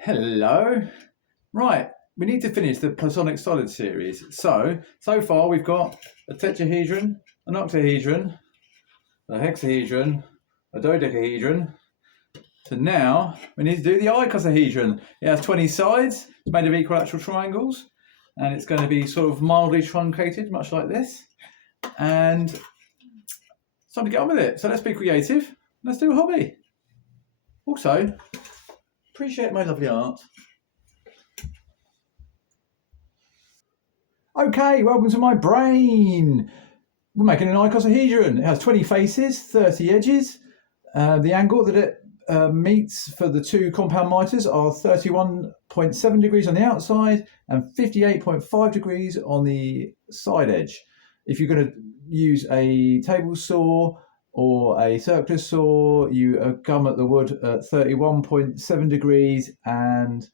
Hello. Right, we need to finish the platonic solid series. So far we've got a tetrahedron, an octahedron, a hexahedron, a dodecahedron. So now we need to do the icosahedron. It has 20 sides, it's made of equilateral triangles, and it's going to be sort of mildly truncated, much like this. And it's time to get on with it. So let's be creative. Let's do a hobby. Also, appreciate my lovely art. Okay, welcome to my brain. We're making an icosahedron. It has 20 faces, 30 edges. The angle that it meets for the two compound miters are 31.7 degrees on the outside and 58.5 degrees on the side edge. If you're going to use a table saw or a circular saw, you gum at the wood at 31.7 degrees and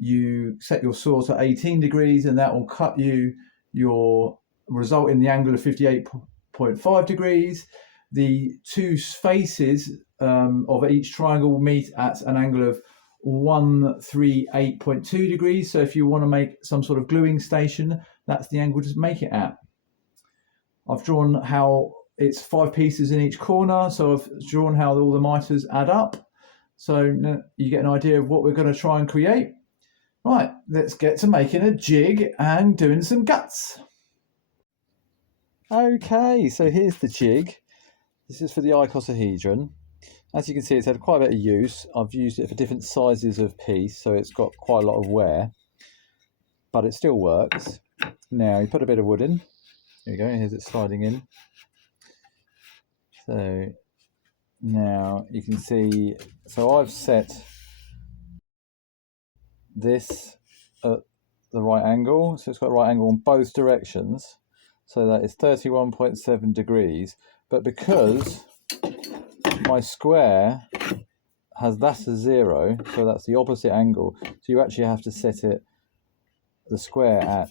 you set your saw to 18 degrees, and that will cut you your result in the angle of 58.5 degrees. The two faces of each triangle will meet at an angle of 138.2 degrees. So if you want to make some sort of gluing station, that's the angle to make it at. I've drawn how it's 5 pieces in each corner, so I've drawn how all the miters add up. So you get an idea of what we're going to try and create. Right, let's get to making a jig and doing some guts. Okay, so here's the jig. This is for the icosahedron. As you can see, it's had quite a bit of use. I've used it for different sizes of piece, so it's got quite a lot of wear, but it still works. Now, you put a bit of wood in. There you go, here's it sliding in. So now you can see, so I've set this at the right angle, so it's got a right angle on both directions, so that is 31.7 degrees. But because my square has that as 0, so that's the opposite angle, so you actually have to set it, the square, at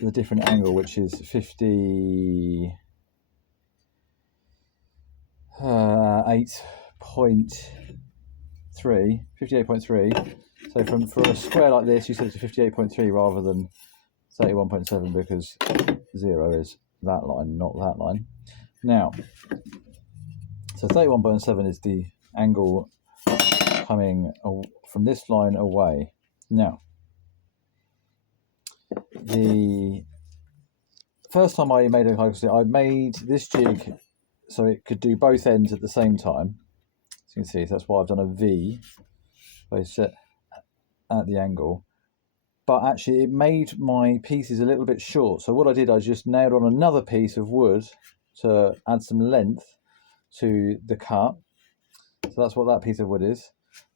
the different angle, which is 58.3. So for a square like this, you set it to 58.3 rather than 31.7, because 0 is that line, not that line. Now, so 31.7 is the angle coming from this line away. Now, the first time I made I made this jig so it could do both ends at the same time. As you can see, so that's why I've done a V, both set at the angle. But actually it made my pieces a little bit short. So what I did, I just nailed on another piece of wood to add some length to the cut. So that's what that piece of wood is.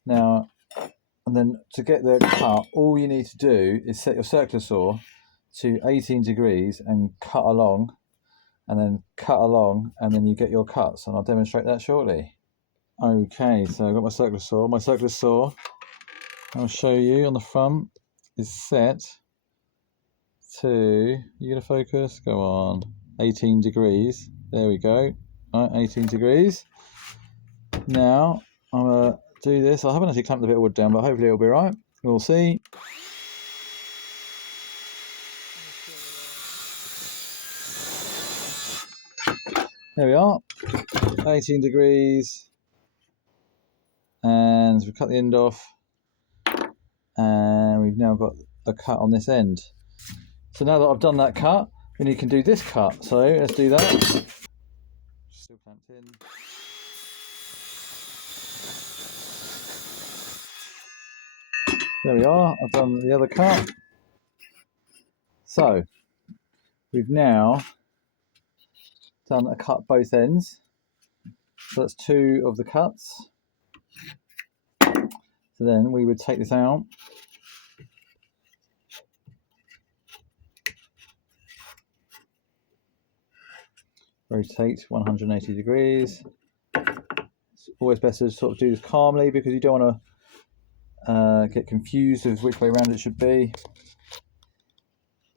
Now, and then to get the cut, all you need to do is set your circular saw to 18 degrees and cut along, and then cut along, and then you get your cuts, and I'll demonstrate that shortly. Okay, so I've got my circular saw. My circular saw, I'll show you on the front, is set to, you gonna focus? Go on, 18 degrees. There we go. Right, 18 degrees. Now I'm gonna do this. I haven't actually clamped the bit of wood down, but hopefully it'll be right. We'll see. There we are, 18 degrees, and we cut the end off, and we've now got a cut on this end. So now that I've done that cut, then you can do this cut. So let's do that. Still clamped in. There we are, I've done the other cut. So we've now done a cut both ends. So that's 2 of the cuts. So then we would take this out. Rotate 180 degrees. It's always best to sort of do this calmly, because you don't want to get confused with which way around it should be.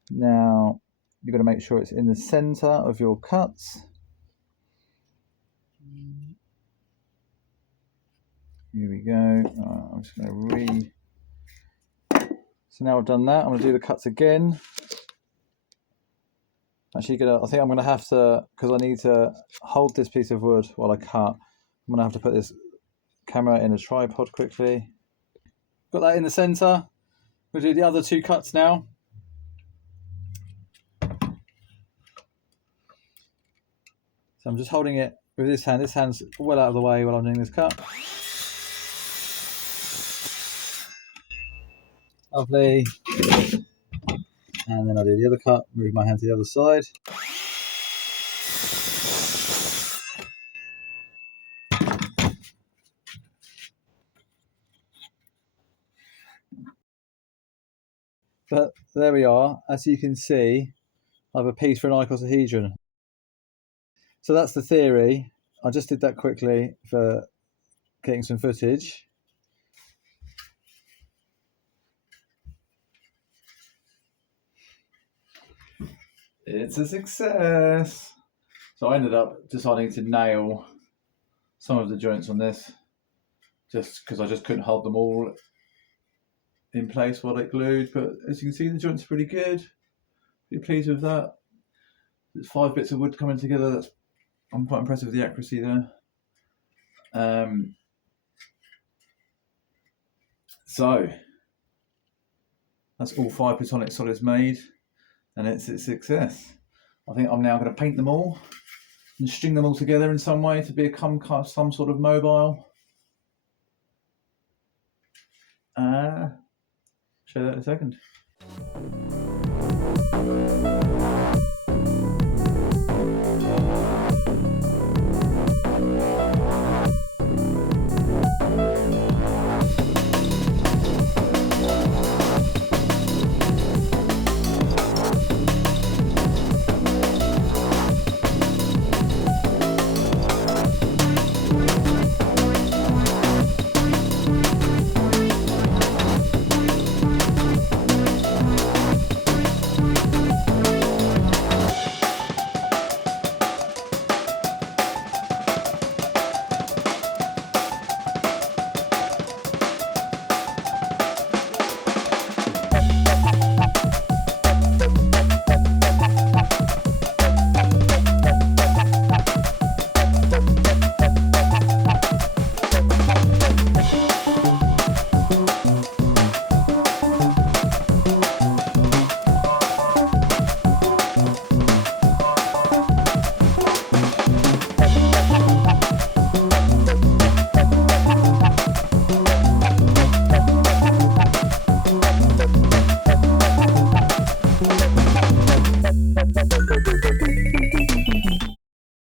Now you've got to make sure it's in the center of your cuts. Here we go. I'm just going to So now I've done that, I'm going to do the cuts again. Actually, I think I'm going to have to, because I need to hold this piece of wood while I cut. I'm going to have to put this camera in a tripod quickly. Got that in the center. We'll do the other 2 cuts now. So I'm just holding it with this hand. This hand's well out of the way while I'm doing this cut. Lovely. And then I do the other cut, move my hand to the other side. But there we are. As you can see, I have a piece for an icosahedron. So that's the theory. I just did that quickly for getting some footage. It's a success. So I ended up deciding to nail some of the joints on this, just because I just couldn't hold them all in place while it glued. But as you can see, the joints are pretty good. Pretty pleased with that. There's 5 bits of wood coming together. I'm quite impressed with the accuracy there. So that's all 5 platonic solids made, and it's a success. I think I'm now going to paint them all and string them all together in some way to become some sort of mobile. Show that in a second.